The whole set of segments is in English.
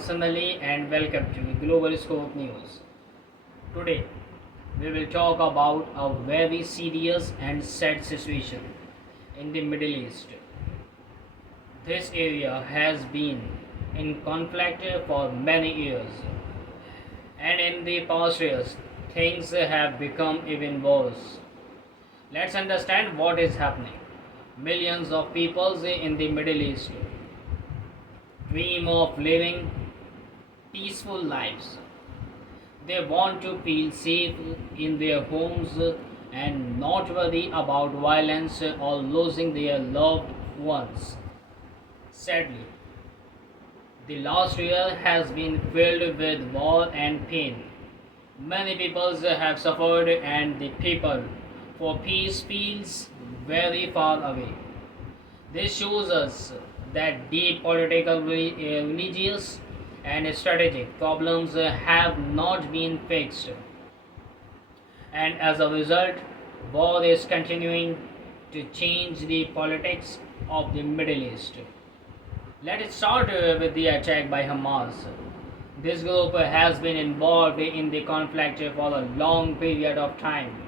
personally and welcome to Global Scope News. Today, we will talk about a very serious and sad situation in the Middle East. This area has been in conflict for many years, and in the past years, things have become even worse. Let's understand what is happening. Millions of people in the Middle East dream of living peaceful lives. They want to feel safe in their homes and not worry about violence or losing their loved ones. Sadly, the last year has been filled with war and pain. Many people have suffered, and the people for peace feels very far away. This shows us that deep political, religious, and strategic problems have not been fixed, and as a result, war is continuing to change the politics of the Middle East. Let us start with the attack by Hamas. This group has been involved in the conflict for a long period of time,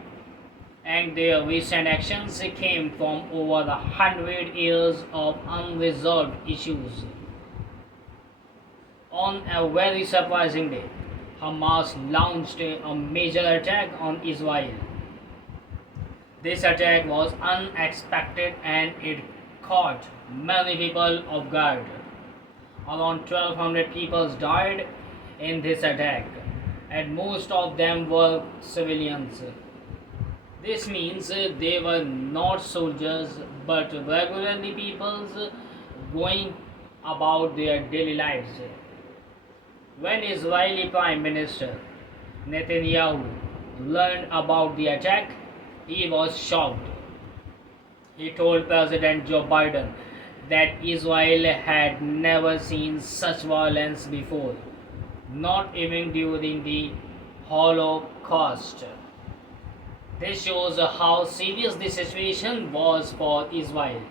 and their recent actions came from over 100 years of unresolved issues. On a very surprising day, Hamas launched a major attack on Israel. This attack was unexpected and it caught many people off guard. Around 1,200 people died in this attack, and most of them were civilians. This means they were not soldiers but regularly people going about their daily lives. When Israeli Prime Minister Netanyahu learned about the attack, he was shocked. He told President Joe Biden that Israel had never seen such violence before, not even during the Holocaust. This shows how serious the situation was for Israel.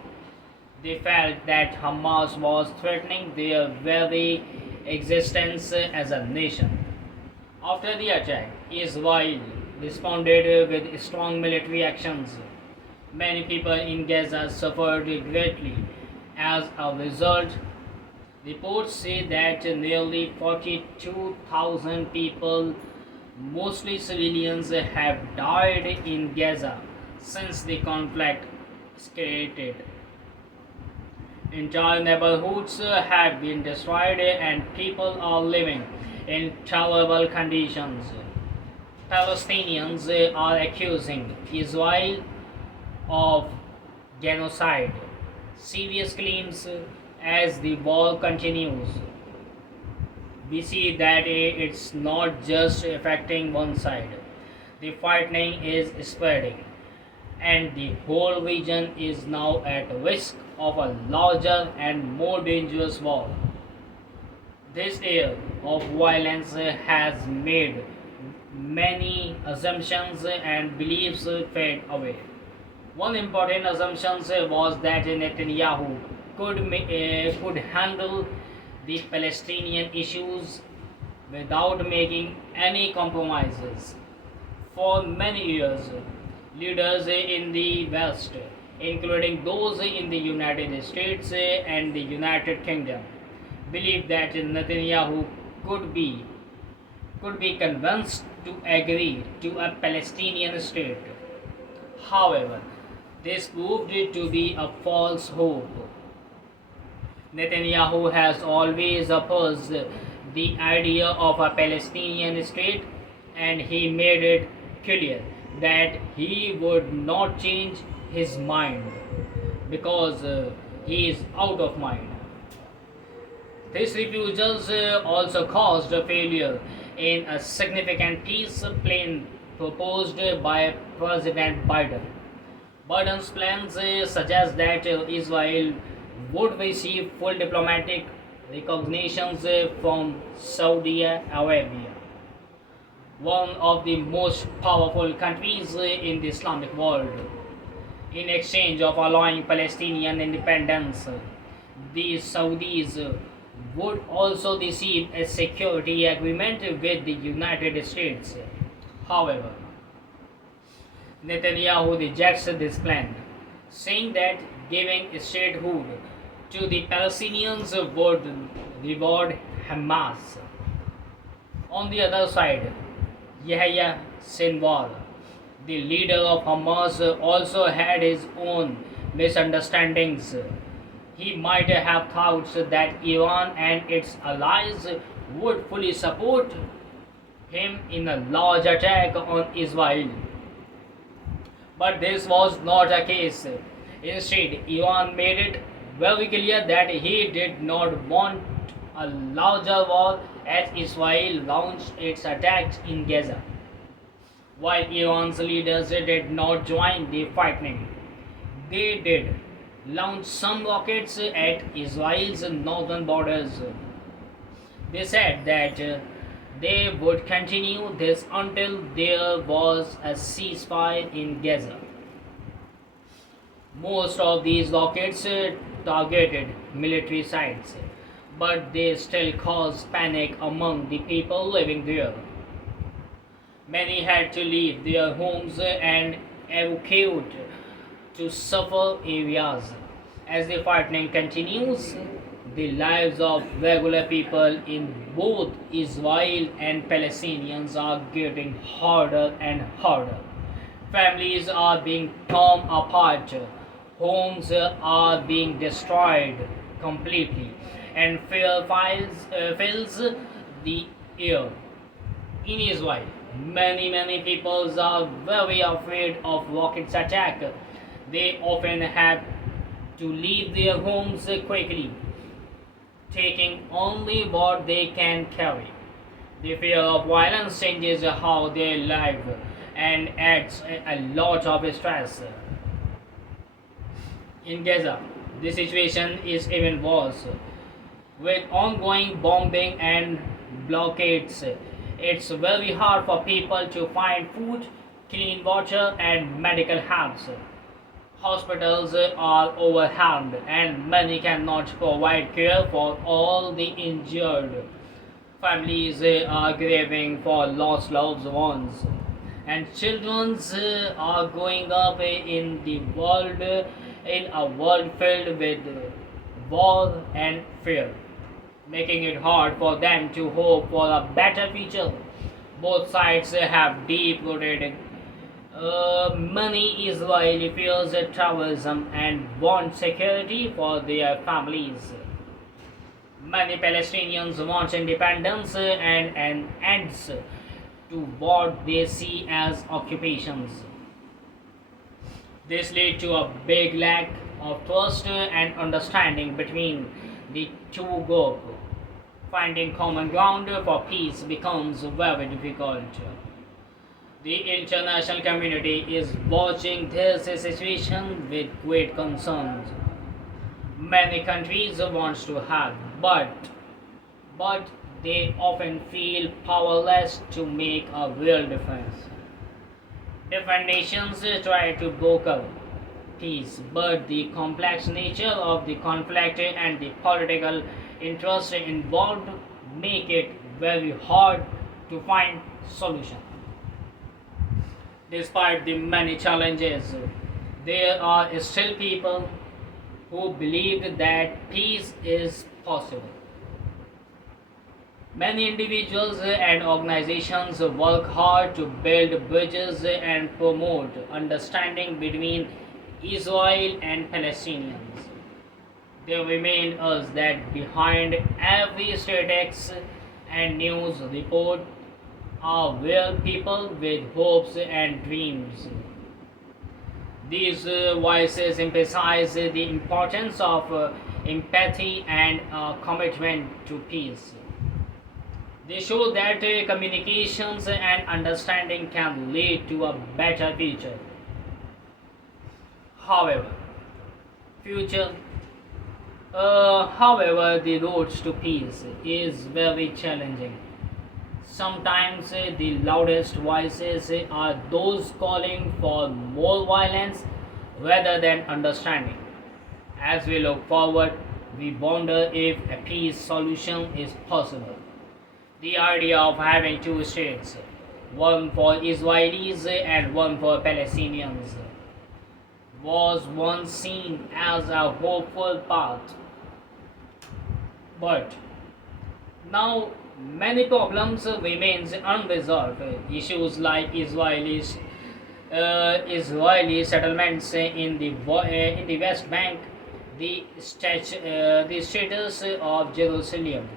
They felt that Hamas was threatening their very existence as a nation. After the attack, Israel responded with strong military actions. Many people in Gaza suffered greatly. As a result, reports say that nearly 42,000 people, mostly civilians, have died in Gaza since the conflict escalated. Entire neighborhoods have been destroyed and people are living in terrible conditions. Palestinians are accusing Israel of genocide. Serious claims as the war continues. We see that it's not just affecting one side. The fighting is spreading, and the whole region is now at risk of a larger and more dangerous war. This era of violence has made many assumptions and beliefs fade away. One important assumption was that Netanyahu could handle the Palestinian issues without making any compromises. For many years, leaders in the West, including those in the United States and the United Kingdom, believed that Netanyahu could be convinced to agree to a Palestinian state. However, this proved to be a false hope. Netanyahu has always opposed the idea of a Palestinian state, and he made it clear that he would not change his mind because he is out of mind. These refusals also caused a failure in a significant peace plan proposed by President Biden. Biden's plans suggest that Israel would receive full diplomatic recognitions from Saudi Arabia, one of the most powerful countries in the Islamic world. In exchange of allowing Palestinian independence, the Saudis would also receive a security agreement with the United States. However, Netanyahu rejects this plan, saying that giving statehood to the Palestinians would reward Hamas. On the other side, Yahya Sinwar, the leader of Hamas, also had his own misunderstandings. He might have thought that Iran and its allies would fully support him in a large attack on Israel. But this was not the case. Instead, Iran made it very clear that he did not want a larger war as Israel launched its attacks in Gaza. While Iran's leaders did not join the fighting, they did launch some rockets at Israel's northern borders. They said that they would continue this until there was a ceasefire in Gaza. Most of these rockets targeted military sites, but they still caused panic among the people living there. Many had to leave their homes and evacuate to safer areas. As the fighting continues, the lives of regular people in both Israel and Palestinians are getting harder and harder. Families are being torn apart, homes are being destroyed completely, and fills the air. In Israel, many people are very afraid of rockets attack. They often have to leave their homes quickly, taking only what they can carry. The fear of violence changes how they live and adds a lot of stress. In Gaza, the situation is even worse. With ongoing bombing and blockades, it's very hard for people to find food, clean water, and medical help. Hospitals are overwhelmed and many cannot provide care for all the injured. Families are grieving for lost loved ones, and children are growing up in a world filled with war and fear, making it hard for them to hope for a better future. Both sides have deep rooted many Israeli fears terrorism and want security for their families. Many Palestinians want independence and an end to what they see as occupations. This leads to a big lack of trust and understanding between the two groups. Finding common ground for peace becomes very difficult. The international community is watching this situation with great concerns. Many countries want to help, but they often feel powerless to make a real difference. Different nations try to broker peace, but the complex nature of the conflict and the political interests involved make it very hard to find solutions. Despite the many challenges, there are still people who believe that peace is possible. Many individuals and organizations work hard to build bridges and promote understanding between Israel and Palestinians. They remind us that behind every status and news report are real people with hopes and dreams. These voices emphasize the importance of empathy and commitment to peace. They show that communications and understanding can lead to a better future. However, future however, the road to peace is very challenging. Sometimes the loudest voices are those calling for more violence rather than understanding. As we look forward, we wonder if a peace solution is possible. The idea of having two states, one for Israelis and one for Palestinians, was once seen as a hopeful path. But now many problems remains unresolved. Issues like Israeli settlements in the West Bank, the status of Jerusalem,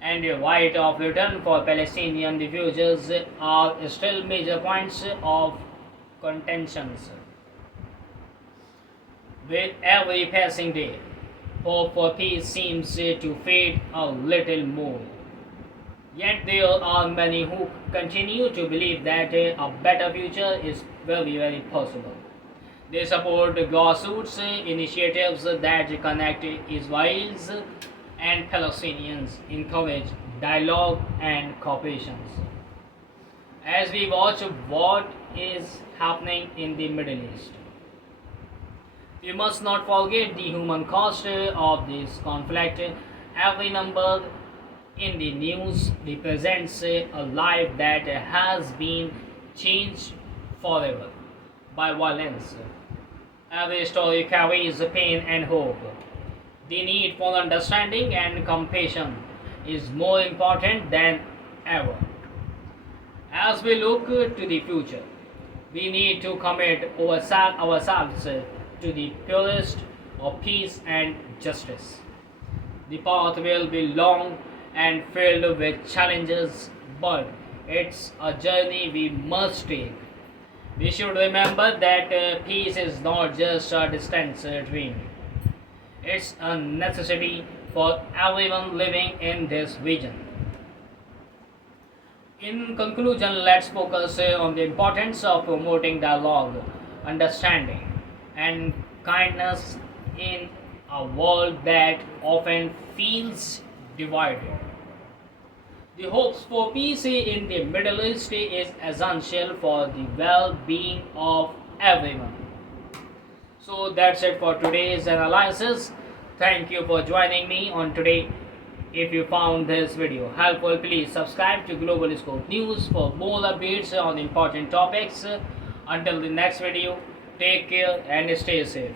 and the right of return for Palestinian refugees are still major points of contentions. With every passing day, hope for peace seems to fade a little more. Yet there are many who continue to believe that a better future is very possible. They support grassroots initiatives that connect Israelis and Palestinians, encourage dialogue and cooperation. As we watch what is happening in the Middle East, we must not forget the human cost of this conflict. Every number in the news represents a life that has been changed forever by violence. Every story carries pain and hope. The need for understanding and compassion is more important than ever. As we look to the future, we need to commit ourselves to the purest of peace and justice. The path will be long and filled with challenges, but it's a journey we must take. We should remember that peace is not just a distant dream, it's a necessity for everyone living in this region. In conclusion, let's focus on the importance of promoting dialogue, understanding, and kindness in a world that often feels divided. The hopes for peace in the Middle East is essential for the well-being of everyone. So that's it for today's analysis. Thank you for joining me on today. If you found this video helpful, please subscribe to Global Scope News for more updates on important topics. Until the next video, take care and stay safe.